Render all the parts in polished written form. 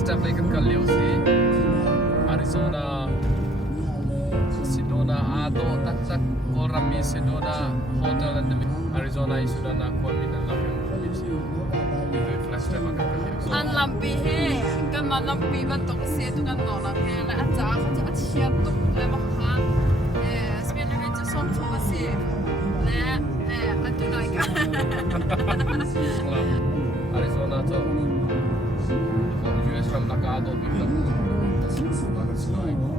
Flagstaff Lake kan kalio si Arizona Sedona ado tak korami Sedona hotel and Arizona sudah nak kuamin dan nak si itu Flagstaff akan kalio. An lampi he kan man lampi man tok se tu kan nona he la acha kha chiat tok le ma kha spelar vi inte sånt för att se nej att du like Arizona tu US from Nakado bigla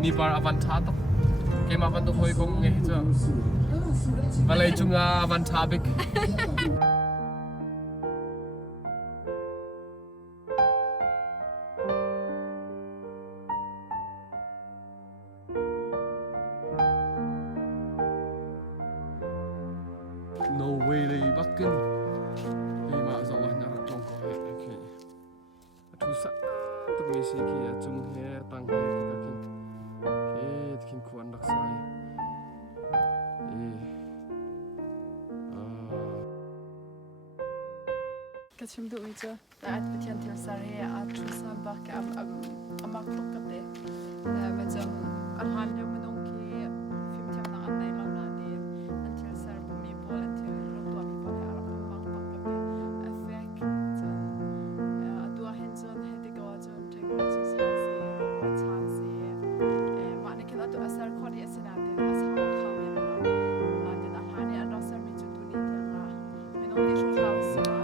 ni par avanta to kem avan to hoi kong nge cha balai chunga avanta bik no way lay bakken ni ma zo wa na tong ko he okay tu sa tu mi si ki chung he tang he ki takin he kin kuan dak sai Kanskje du ikke det et betjent til Sverige at Susan Backe amak plukket det men som at han jobber noen i 5 timer at jeg lander det en til Sverige på min bål en til Rotterdam i bål her og amak plukket det jeg fikk at du har hendt sånn helt i går sånn til å ta seg og ta seg man ikke at du er særlig kort i sin at det er sånn at han er med det at han er da så mye til å nyte men om det er så klart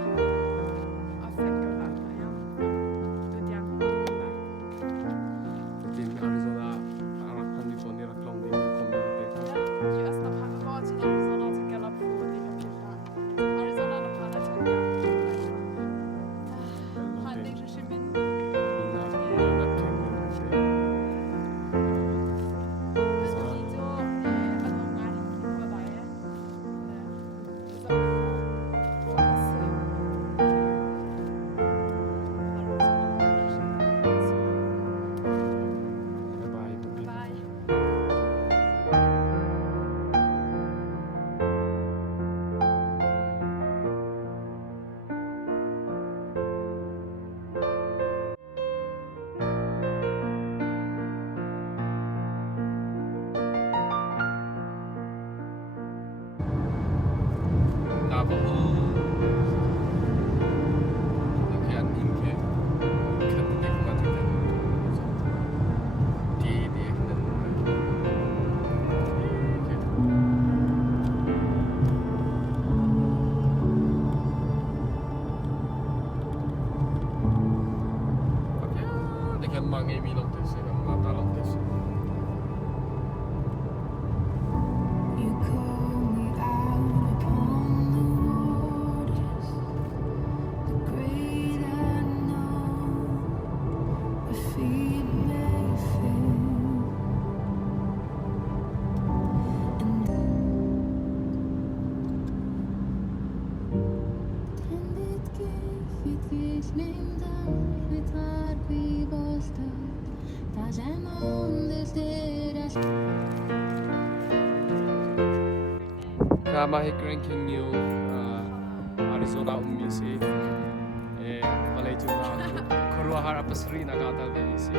mange minuter siden mata långt. Kama Grand Canyon, Arizona umisi, balai juga keluar apa seri nak kata umisi.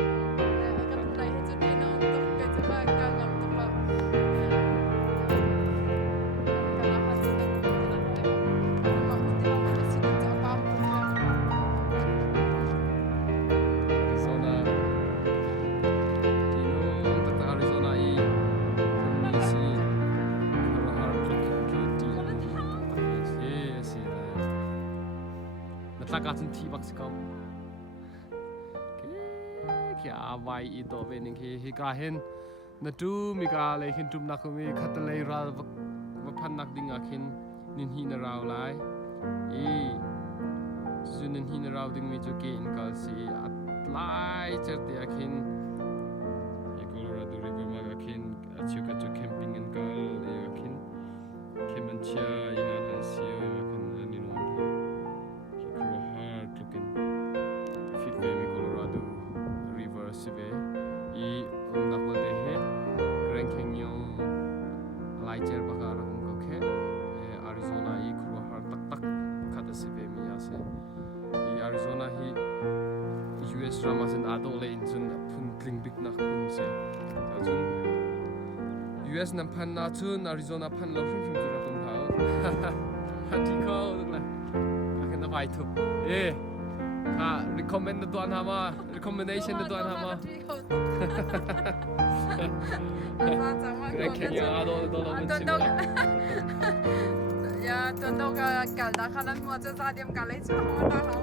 Takkan tibak sekau. Kya awai itu bening hikahin. Natu mika lekin tum nakumi katalay ral wapan nak dingakin ninhi narau lai. Sunin hinarau ding mi joki inkal si at lai certi akin. Colorado River magakin achuka jo camping inkal akin. Kemancha inan hasio akan ninun. Colorado River Sive I nakwa dehe Grand Canyon Lighter bakara kung Arizona I kruwa har tak tak kada Sive mi ase I Arizona hi US rama sen ado le in chun phun tling big nak phun se ta chun US nam phan na chun Arizona phan lo phun phun ra tum thau hati ko la akan na vai thup ha recommend na tuan hama recommendation na tuan hama kenya ado do lo mun chim la ya tuan dog kal da khalan mo cha sa diam kal chu ho da ho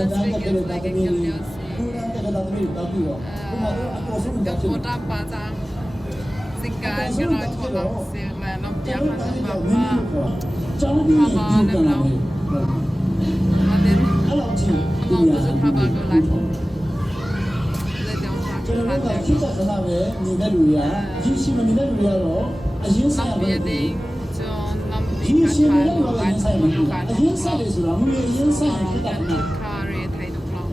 Las Vegas lagi kerja sih. Kemudian pasang singkat kalau orang sih lalu dia akan bawa haba dalam ada mau buat haba tu lah. Nampi ding John nampi kata kare thai dok long.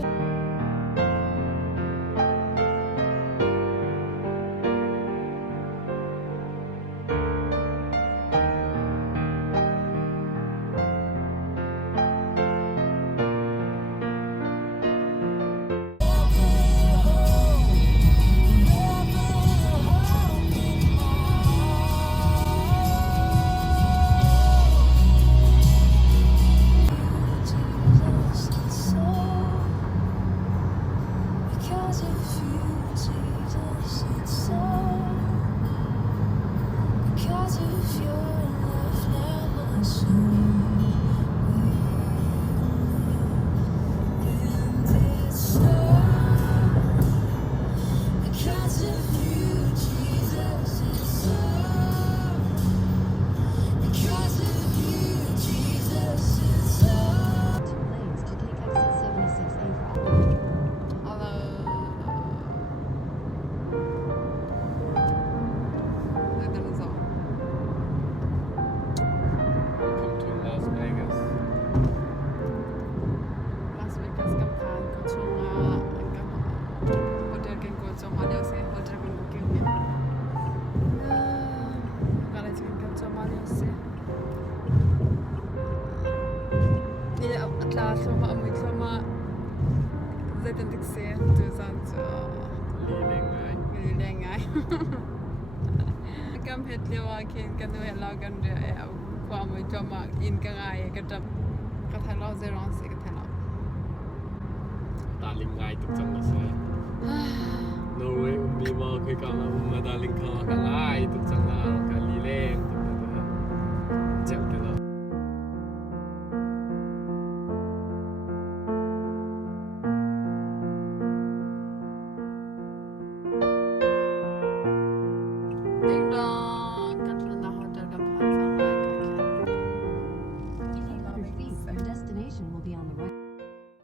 Kam hetli wa kin kan du hela kan du kwa mo jama in ka ngai ka tap ka tha lo zero se ka tha lo ta ling ngai tuk chang na se Norway mi ma kai ka ma daling kha ka ngai tuk chang na ka li leng